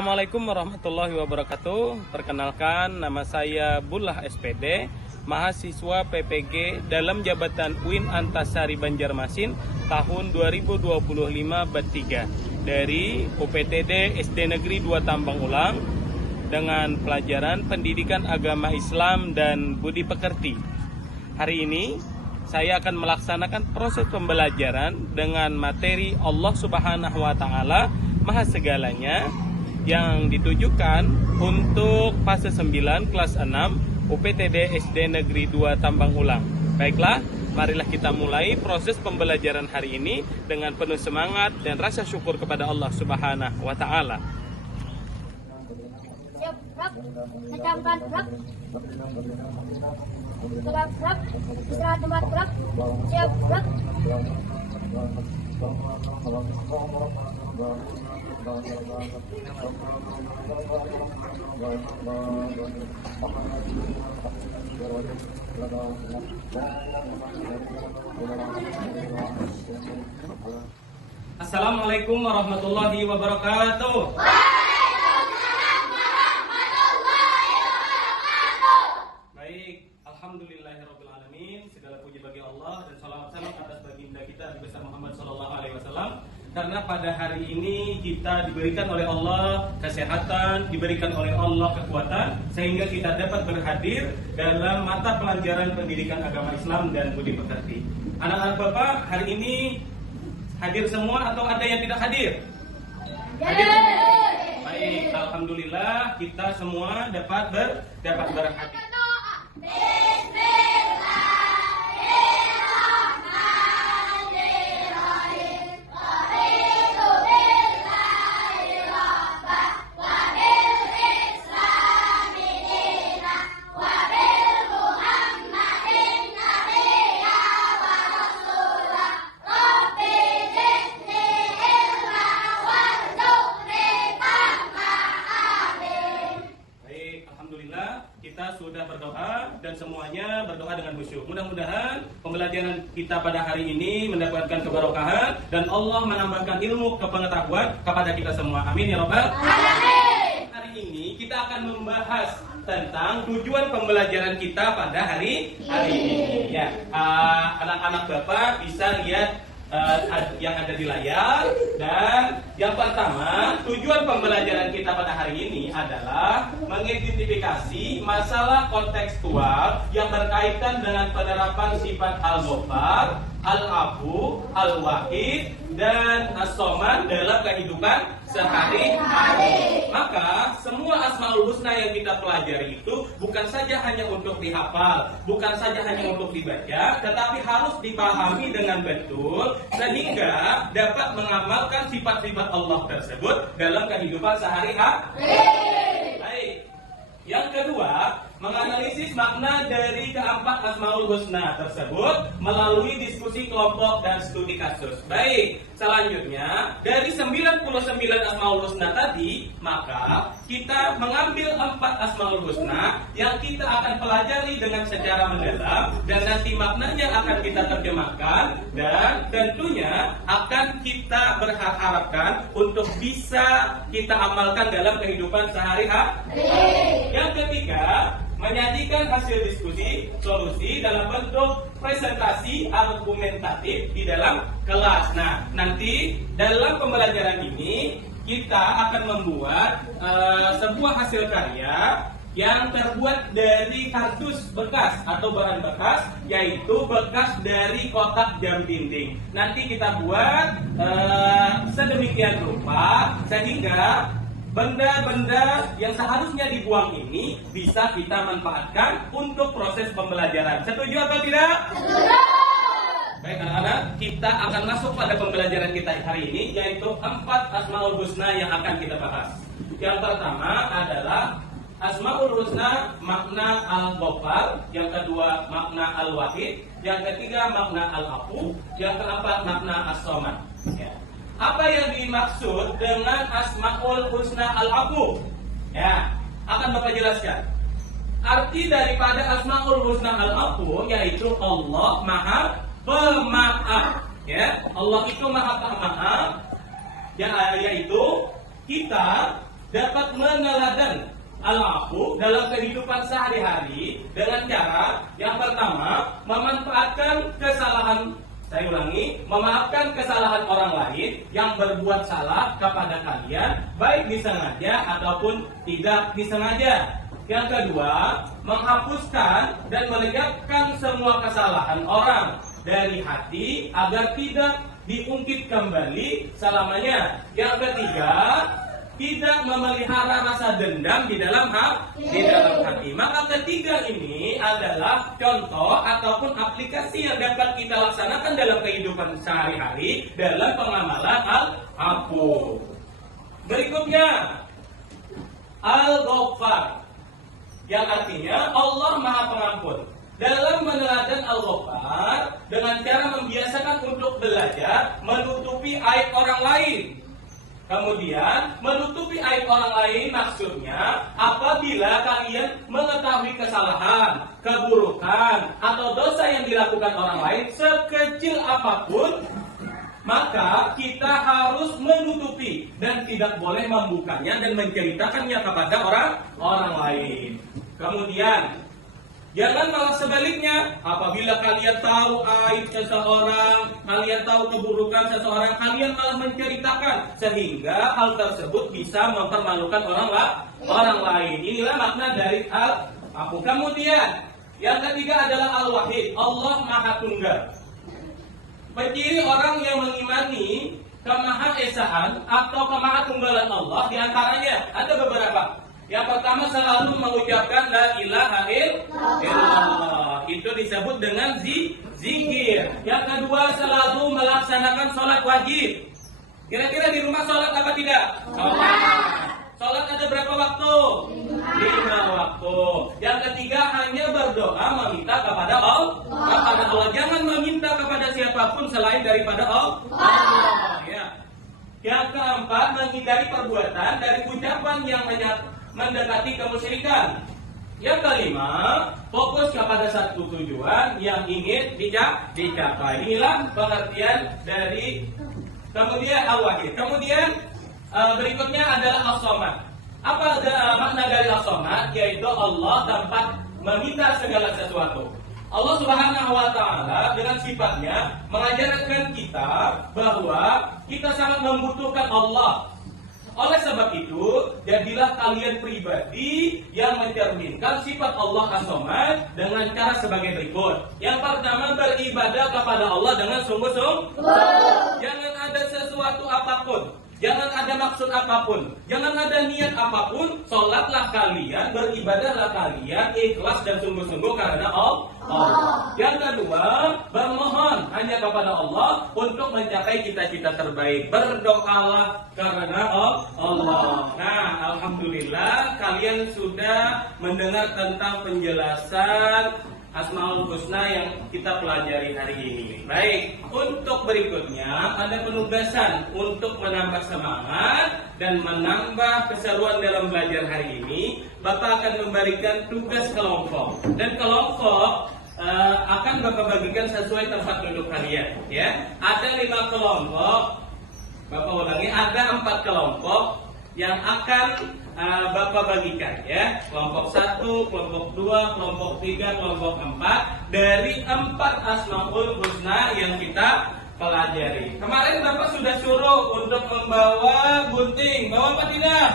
Assalamualaikum warahmatullahi wabarakatuh. Perkenalkan, nama saya Bullah SPD, mahasiswa PPG dalam jabatan UIN Antasari Banjarmasin tahun 2025 bat 3 dari UPTD SD Negeri 2 Tambang Ulang dengan pelajaran Pendidikan Agama Islam dan Budi Pekerti. Hari ini saya akan melaksanakan proses pembelajaran dengan materi Allah Subhanahu wa Ta'ala Maha Segalanya yang ditujukan untuk fase 9 kelas 6 UPTD SD Negeri 2 Tambang Ulang. Baiklah, marilah kita mulai proses pembelajaran hari ini dengan penuh semangat dan rasa syukur kepada Allah Subhanahu wa Ta'ala. Siap, gerak. Secamkan, gerak. Gerak, gerak. Istirahat tempat, gerak. Siap, gerak. Assalamualaikum warahmatullahi wabarakatuh. Alhamdulillahirrabbilalamin. Segala puji bagi Allah dan salawat salam atas baginda kita Nabi besar Muhammad SAW. Karena pada hari ini kita diberikan oleh Allah kesehatan, diberikan oleh Allah kekuatan, sehingga kita dapat berhadir dalam mata pelajaran Pendidikan Agama Islam dan Budi Pekerti. Anak-anak Bapak hari ini hadir semua atau ada yang tidak hadir? Hadir. Baik, alhamdulillah kita semua dapat berhadir. Kita sudah berdoa dan semuanya berdoa dengan khusyuk. Mudah-mudahan pembelajaran kita pada hari ini mendapatkan keberkahan dan Allah menambahkan ilmu kepengetahuan kepada kita semua. Amin ya Rabbal alamin. Hari ini kita akan membahas tentang tujuan pembelajaran kita pada hari ini. Ya, anak-anak Bapak bisa lihat yang ada di layar. Dan yang pertama, tujuan pembelajaran kita pada hari ini adalah mengidentifikasi masalah kontekstual yang berkaitan dengan penerapan sifat al-Ghaffar, al-Afu, al-Wahid, dan as-Somad dalam kehidupan sehari-hari. Maka semua Asmaul Husna yang kita pelajari itu bukan saja hanya untuk dihafal, bukan saja hanya untuk dibaca, tetapi harus dipahami dengan betul sehingga dapat mengamalkan sifat-sifat Allah tersebut dalam kehidupan sehari-hari. Baik. Yang kedua, menganalisis makna dari keempat Asmaul Husna tersebut melalui diskusi kelompok dan studi kasus. Baik, selanjutnya dari 99 Asmaul Husna tadi, maka kita mengambil 4 Asmaul Husna yang kita akan pelajari dengan secara mendalam dan nanti maknanya akan kita terjemahkan dan tentunya akan kita berharapkan untuk bisa kita amalkan dalam kehidupan sehari-hari. Yang ketiga, menyajikan hasil diskusi solusi dalam bentuk presentasi argumentatif di dalam kelas. Nah, nanti dalam pembelajaran ini kita akan membuat sebuah hasil karya yang terbuat dari kardus bekas atau bahan bekas, yaitu bekas dari kotak jam dinding. Nanti kita buat sedemikian rupa sehingga benda-benda yang seharusnya dibuang ini bisa kita manfaatkan untuk proses pembelajaran. Setuju atau tidak? Setuju. Baik anak-anak, kita akan masuk pada pembelajaran kita hari ini, yaitu 4 Asmaul Husna yang akan kita bahas. Yang pertama adalah Asmaul Husna makna al-Ghaffar, yang kedua makna al-Wahid, yang ketiga makna al-Afu, yang keempat makna as-Somad. Ya. Apa yang dimaksud dengan Asmaul Husna al-Afu? Ya, akan Bapak jelaskan. Arti daripada Asmaul Husna al-Afu yaitu Allah Maha Pemaaf. Ya, Allah itu Maha Pemaaf. Yaitu kita dapat meneladan al-afu dalam kehidupan sehari-hari dengan cara yang pertama memanfaatkan kesalahan, saya ulangi, memaafkan kesalahan orang lain yang berbuat salah kepada kalian, baik disengaja ataupun tidak disengaja. Yang kedua, menghapuskan dan melenyapkan semua kesalahan orang dari hati agar tidak diungkit kembali selamanya. Yang ketiga, tidak memelihara rasa dendam di dalam hati. Maka ketiga ini adalah contoh ataupun aplikasi yang dapat kita laksanakan dalam kehidupan sehari-hari dalam pengamalan al-afu. Berikutnya, Al-Ghaffar, yang artinya Allah Maha Pengampun. Dalam meneladan Al-Ghaffar dengan cara membiasakan untuk belajar menutupi aib orang lain. Kemudian menutupi aib orang lain maksudnya apabila kalian mengetahui kesalahan, keburukan atau dosa yang dilakukan orang lain sekecil apapun, maka kita harus menutupi dan tidak boleh membukanya dan menceritakannya kepada orang lain. Kemudian jangan malah sebaliknya, apabila kalian tahu aib seseorang, kalian tahu keburukan seseorang, kalian malah menceritakan sehingga hal tersebut bisa mempermalukan orang lain. Inilah makna dari al-afu. Kemudian yang ketiga adalah al-wahid, Allah Maha Tunggal. Menciri orang yang mengimani kemahaesaan atau kemahatunggalan Allah diantaranya ada beberapa. Yang pertama selalu mengucapkan la ilaha illallah. Itu disebut dengan zikir. Yang kedua selalu melaksanakan sholat wajib. Kira-kira di rumah sholat apa tidak? Sholat ada berapa waktu? 5 waktu. Yang ketiga hanya berdoa meminta kepada Allah. Jangan meminta kepada siapapun selain daripada Allah. Ya. Yang keempat menghindari perbuatan dari ucapan yang mendekati kemusyrikan. Yang kelima, fokus kepada satu tujuan yang ingin dicapai. Inilah pengertian dari kemudian al-wahid. Kemudian berikutnya adalah as-somad. Apa makna dari as-somad? Yaitu Allah tempat meminta segala sesuatu. Allah Subhanahu wa Ta'ala dengan sifatnya mengajarkan kita bahwa kita sangat membutuhkan Allah. Oleh sebab itu, jadilah kalian pribadi yang mencerminkan sifat Allah as-somad dengan cara sebagai berikut. Yang pertama, beribadah kepada Allah dengan sungguh-sungguh. Jangan ada sesuatu apapun, jangan ada maksud apapun, jangan ada niat apapun. Sholatlah kalian, beribadahlah kalian ikhlas dan sungguh-sungguh karena Allah. Yang kedua, bermohon hanya kepada Allah untuk mencapai cita-cita terbaik. Berdoalah karena Allah. Nah, alhamdulillah kalian sudah mendengar tentang penjelasan Asmaul Husna yang kita pelajari hari ini. Baik, untuk berikutnya ada penugasan untuk menambah semangat dan menambah keseruan dalam belajar hari ini. Bapak akan memberikan tugas kelompok dan kelompok akan Bapak bagikan sesuai tempat duduk kalian. Ya, ada 5 kelompok. Bapak ulangi, ada 4 kelompok yang akan Bapak bagikan, ya. Kelompok 1, kelompok 2, kelompok 3, kelompok 4 dari 4 Asmaul Husna yang kita pelajari. Kemarin Bapak sudah suruh untuk membawa gunting, bawa apa tidak?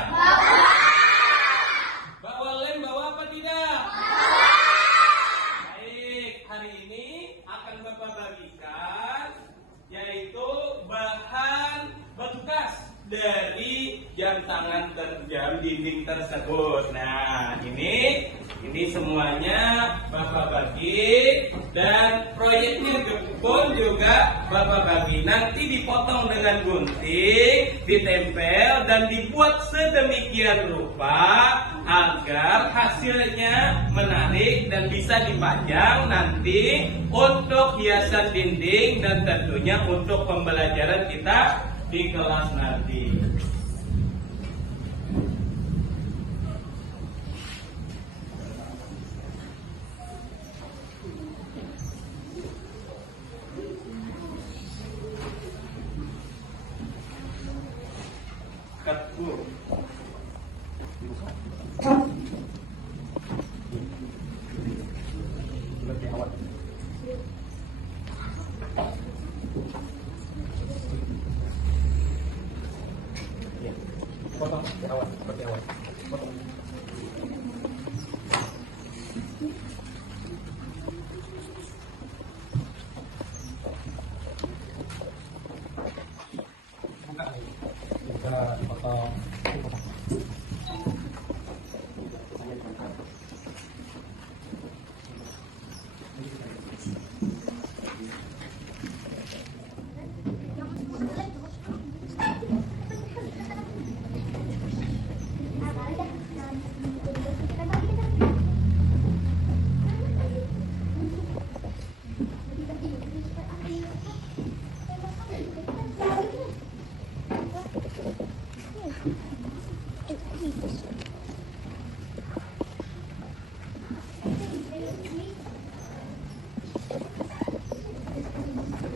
Bawa lem, bawa apa tidak? Baik, hari ini akan Bapak bagikan yaitu bahan bekas dari jam tangan jam dinding tersebut. Nah, ini semuanya Bapak bagi dan proyeknya pun juga Bapak bagi. Nanti dipotong dengan gunting, ditempel dan dibuat sedemikian rupa agar hasilnya menarik dan bisa dipajang nanti untuk hiasan dinding dan tentunya untuk pembelajaran kita di kelas nanti. Katbu. Potong awan seperti awan. Potong. Buka, potong.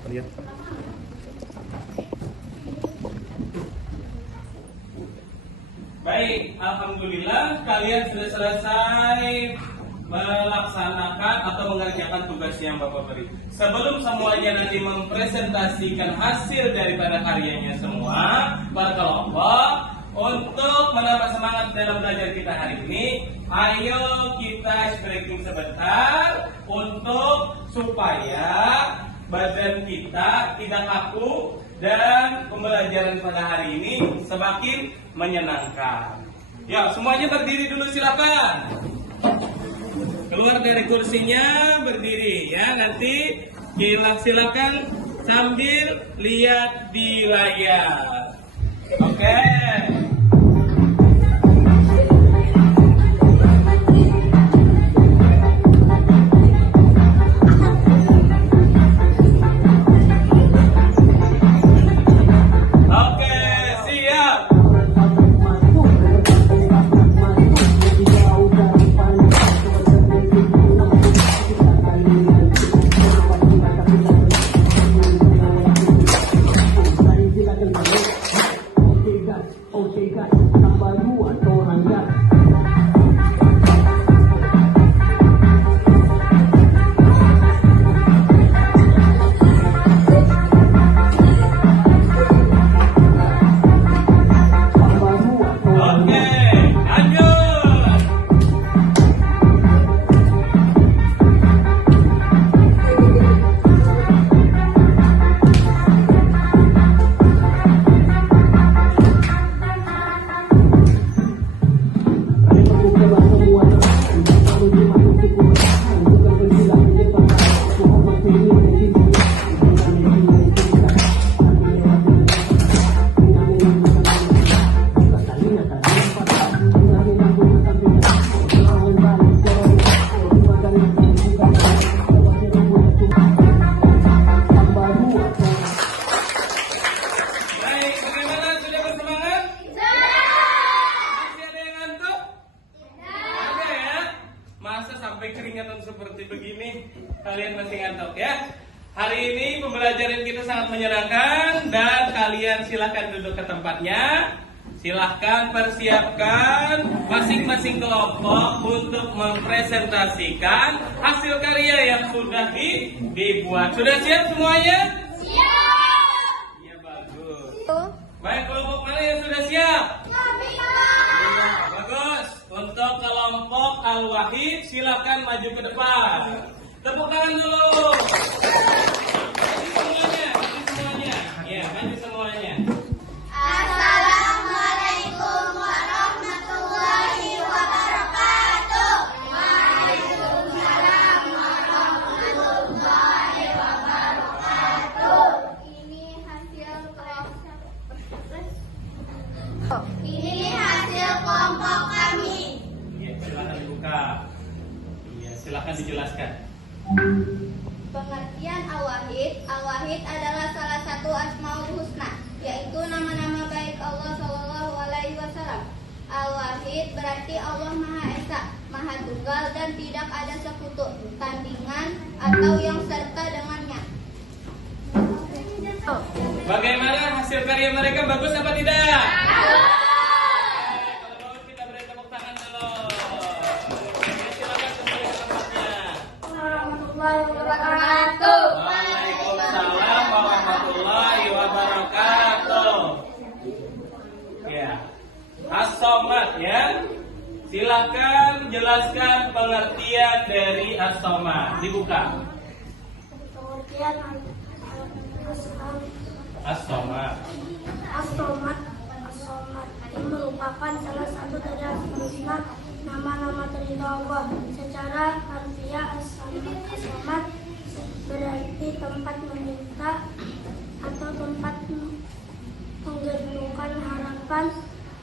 Lihat. Baik, alhamdulillah kalian sudah selesai melaksanakan atau mengerjakan tugas yang Bapak beri. Sebelum semuanya nanti mempresentasikan hasil daripada karyanya semua, barakallah, untuk menambah semangat dalam belajar kita hari ini, ayo kita stretching sebentar untuk supaya badan kita tidak kaku dan pembelajaran pada hari ini semakin menyenangkan. Ya, semuanya berdiri dulu silakan. Keluar dari kursinya berdiri ya. Nanti silakan sambil lihat di layar. Oke. Kalian masih ngantuk ya. Hari ini pembelajaran kita sangat menyenangkan dan kalian silahkan duduk ke tempatnya. Silahkan persiapkan masing-masing kelompok untuk mempresentasikan hasil karya yang sudah dibuat. Sudah siap semuanya? Siap. Ya bagus. Baik, kelompok mana yang sudah siap? Bagus. Untuk kelompok Al-Wahid silakan maju ke depan. Tepuk tangan dulu. Maju semuanya. Ya, maju semuanya. Assalamualaikum warahmatullahi wabarakatuh. Waalaikumsalam warahmatullahi wabarakatuh. Ini hasil kelompok kami. Ya, silakan buka. Ya, silakan dijelaskan. Pengertian Al-Wahid. Al-Wahid adalah salah satu Asmaul Husna, yaitu nama-nama baik Allah Shallallahu Alaihi Wasallam. Al-Wahid berarti Allah Maha Esa, Maha Tunggal dan tidak ada sekutu, tandingan atau yang serta dengannya. Bagaimana hasil karya mereka, bagus apa tidak? Waalaikumsalam warahmatullahi wabarakatuh. Ya, As-Somad ya. Silakan jelaskan pengertian dari As-Somad. Dibuka. Pengertian As-Somad. As-Somad ini merupakan salah satu dari Asmaul Husna, nama-nama terhina Allah. Secara harfiah As-Somad berarti tempat meminta atau tempat menggantungkan harapan.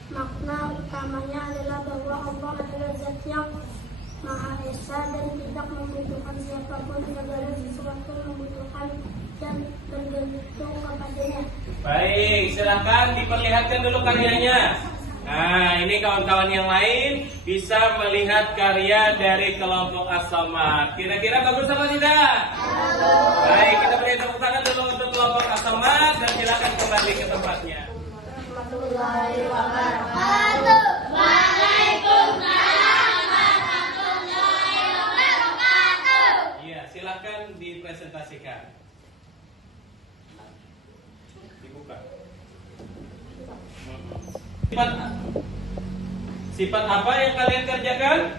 Makna utamanya adalah bahwa Allah adalah zat yang Maha Esa dan tidak membutuhkan siapapun, segala sesuatu membutuhkan dan bergantung kepadanya. Baik, silahkan diperlihatkan dulu karyanya. Nah, ini kawan-kawan yang lain bisa melihat karya dari kelompok As-Somad. Kira-kira bagus apa tidak? Baik, kita beri tepuk tangan dulu untuk kelompok As-Somad dan silakan kembali ke tempatnya. Warahmatullahi wabarakatuh. Waalaikumsalam warahmatullahi wabarakatuh. Iya, silakan dipresentasikan. Dibuka. Sifat apa yang kalian kerjakan?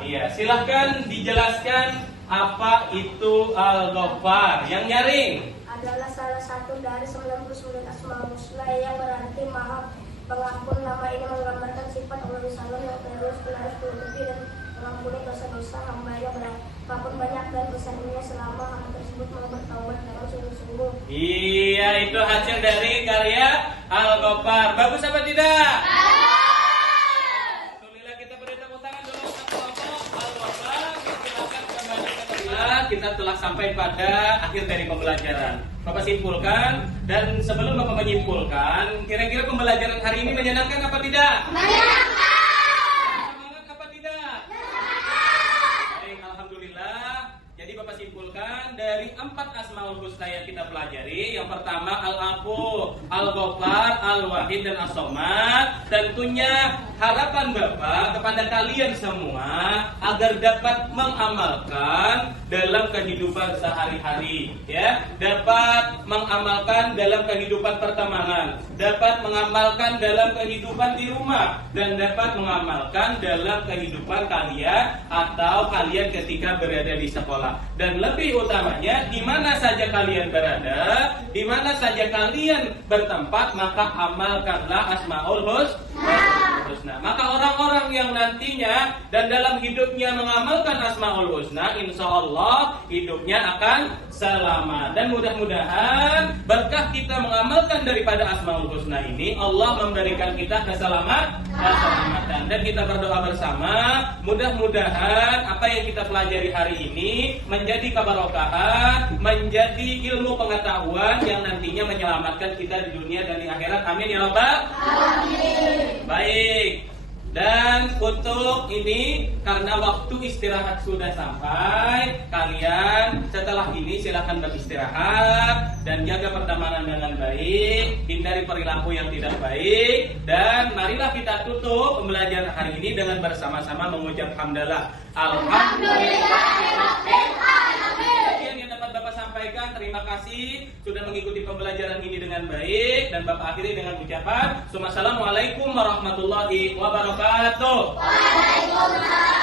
Iya, silahkan dijelaskan apa itu Al-Ghaffar. Yang nyaring Adalah salah satu dari 99 Asmaul Husna yang berarti Maha Pengampun. Nama ini menggambarkan sifat Allah Salam yang terus menerus menutupi dan mengampuni dosa-dosa hamba-Nya berapapun banyak dan besarnya selama hamba tersebut mau bertaubat dengan sungguh-sungguh. Iya, itu hasil dari karya Al-Ghaffar. Bagus apa tidak? Alhamdulillah, kita beri tepuk tangan dulu untuk kelompok Al-Ghaffar. Silakan kembali ke tempat. Kita telah sampai pada akhir dari pembelajaran. Bapak simpulkan, dan sebelum Bapak menyimpulkan, kira-kira pembelajaran hari ini menyenangkan apa tidak? Semangat apa tidak? Baik, alhamdulillah. Jadi Bapak simpulkan dari 4 Asmaul Husna yang kita pelajari, yang pertama Al-Afu, Al-Ghaffar, Al-Wahid dan As-Somad. Tentunya harapan Bapak kepada kalian semua agar dapat mengamalkan dalam kehidupan sehari-hari, ya, dapat mengamalkan dalam kehidupan pertemanan, dapat mengamalkan dalam kehidupan di rumah, dan dapat mengamalkan dalam kehidupan kalian atau kalian ketika berada di sekolah. Dan lebih utamanya, di mana saja kalian berada, di mana saja kalian bertempat, maka amalkanlah Asmaul Husna. Maka orang-orang yang nantinya dan dalam hidupnya mengamalkan Asmaul Husna, insya Allah hidupnya akan selamat. Dan mudah-mudahan berkah kita mengamalkan daripada Asmaul Husna ini, Allah memberikan kita keselamatan. Dan kita berdoa bersama, mudah-mudahan apa yang kita pelajari hari ini menjadi keberkahan, menjadi ilmu pengetahuan yang nantinya menyelamatkan kita di dunia dan di akhirat. Amin ya Rabbal alamin. Baik. Dan untuk ini, karena waktu istirahat sudah sampai, kalian setelah ini silakan beristirahat dan jaga pertemanan dengan baik, hindari perilaku yang tidak baik, dan marilah kita tutup pembelajaran hari ini dengan bersama-sama mengucap hamdalah. Alhamdulillahirrahmanirrahim. Yang dapat Bapak sampaikan, terima kasih sudah mengikuti pembelajaran ini dengan baik, dan Bapak akhiri dengan ucapan Assalamualaikum warahmatullahi wabarakatuh. Waalaikumsalam.